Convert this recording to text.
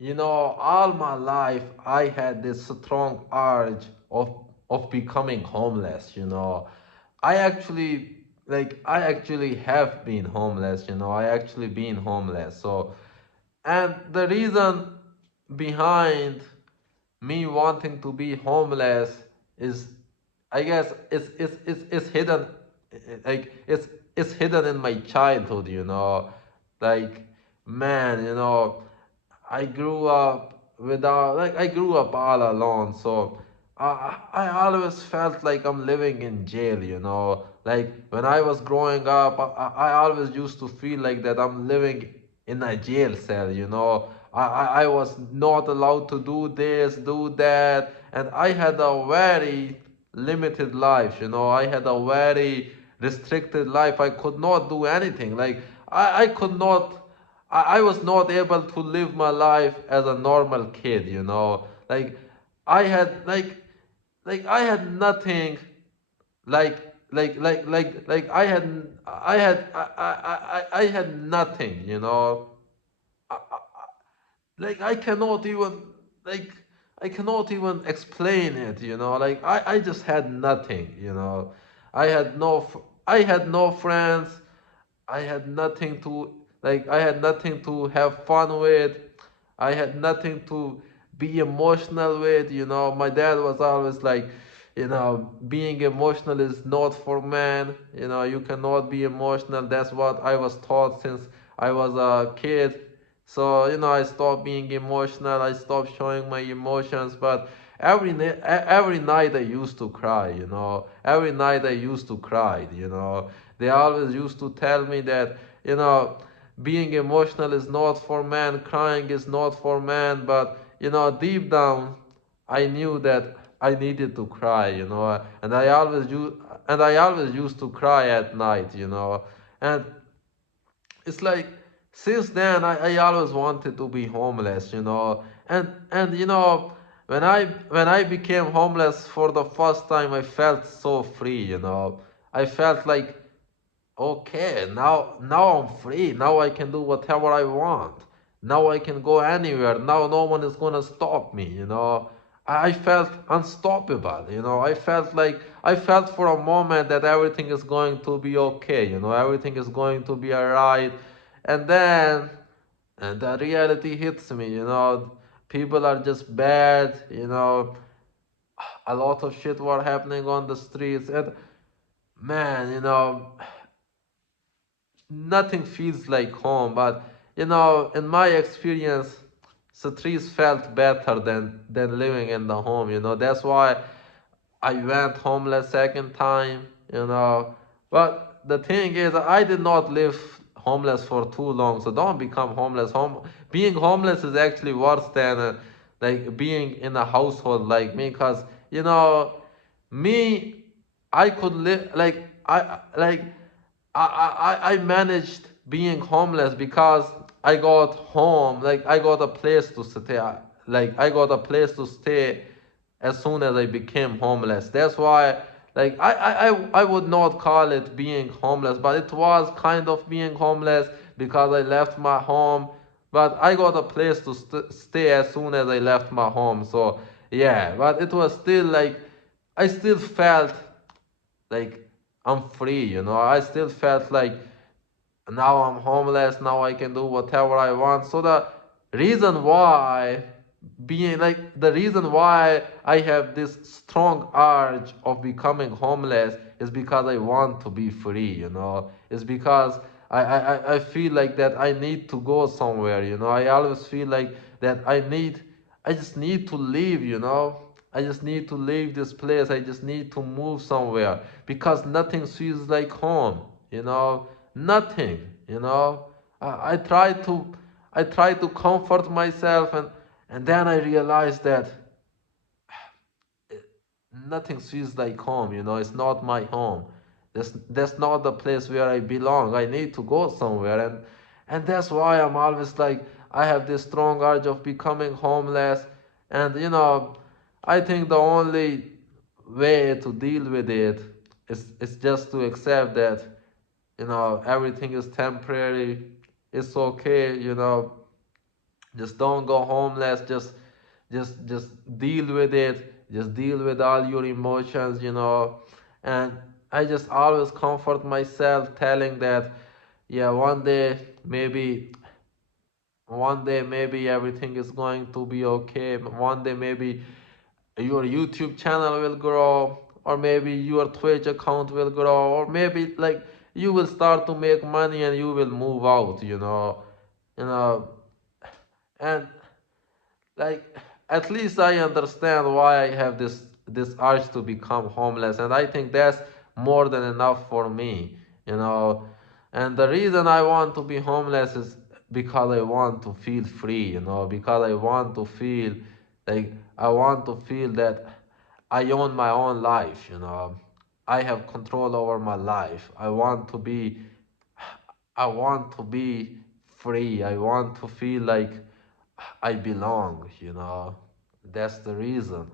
All my life I had this strong urge of becoming homeless. I actually I actually have been homeless. I actually been homeless. So, and the reason behind me wanting to be homeless is, I guess, it's hidden, like it's hidden in my childhood. Like, man, I grew up all alone. So I always felt like I'm living in jail. Like, when I was growing up, I always used to feel like that I'm living in a jail cell. I was not allowed to do this, do that, and I had a very limited life. I had a very restricted life. I could not do anything. Like, I could not. I was not able to live my life as a normal kid. Like, I had I had nothing, I had nothing. Like, like I cannot even explain it. Like, I just had nothing. I had no friends. I had nothing to have fun with. I had nothing to be emotional with. My dad was always like, being emotional is not for man. You cannot be emotional. That's what I was taught since I was a kid. So, I stopped being emotional. I stopped showing my emotions. But every night I used to cry. Every night I used to cry. They always used to tell me that, you know, being emotional is not for man, crying is not for man. But, deep down, I knew that I needed to cry. And I always used to cry at night. And it's like, since then I always wanted to be homeless. And when I became homeless for the first time, I felt so free. I felt like, okay, now I'm free. Now I can do whatever I want. Now I can go anywhere. Now no one is gonna stop me. I felt unstoppable. I felt for a moment that everything is going to be okay. Everything is going to be alright. And then, and the reality hits me. People are just bad. A lot of shit were happening on the streets. And, man, nothing feels like home. But, in my experience, cities felt better than living in the home. That's why I went homeless second time. But the thing is, I did not live homeless for too long. So don't become homeless. Being homeless is actually worse than like being in a household like me. Cause, me, I could live I managed being homeless because I got home. Like, I got a place to stay. I got a place to stay as soon as I became homeless. That's why, I would not call it being homeless, but it was kind of being homeless because I left my home. But I got a place to stay as soon as I left my home. So yeah, but it was still like, I still felt like I'm free. I still felt like, now I'm homeless, now I can do whatever I want. So reason why the reason why I have this strong urge of becoming homeless is because I want to be free. It's because I feel like that I need to go somewhere. I always feel like that I just need to leave. I just need to leave this place. I just need to move somewhere because nothing feels like home. Nothing. I try to comfort myself, and then I realized that nothing feels like home. It's not my home. That's not the place where I belong. I need to go somewhere, and that's why I'm always like, I have this strong urge of becoming homeless. And I think the only way to deal with it is just to accept that everything is temporary. It's okay. Just don't go homeless. Just deal with it. Just deal with all your emotions, And I just always comfort myself telling that, yeah, one day maybe everything is going to be okay. One day maybe your YouTube channel will grow, or maybe your Twitch account will grow, or maybe like you will start to make money and you will move out, you know, and like at least I understand why I have this urge to become homeless, and I think that's more than enough for me, you know. And the reason I want to be homeless is because I want to feel free, because I want to feel that I own my own life, I have control over my life. I want to be free. I want to feel like I belong. That's the reason.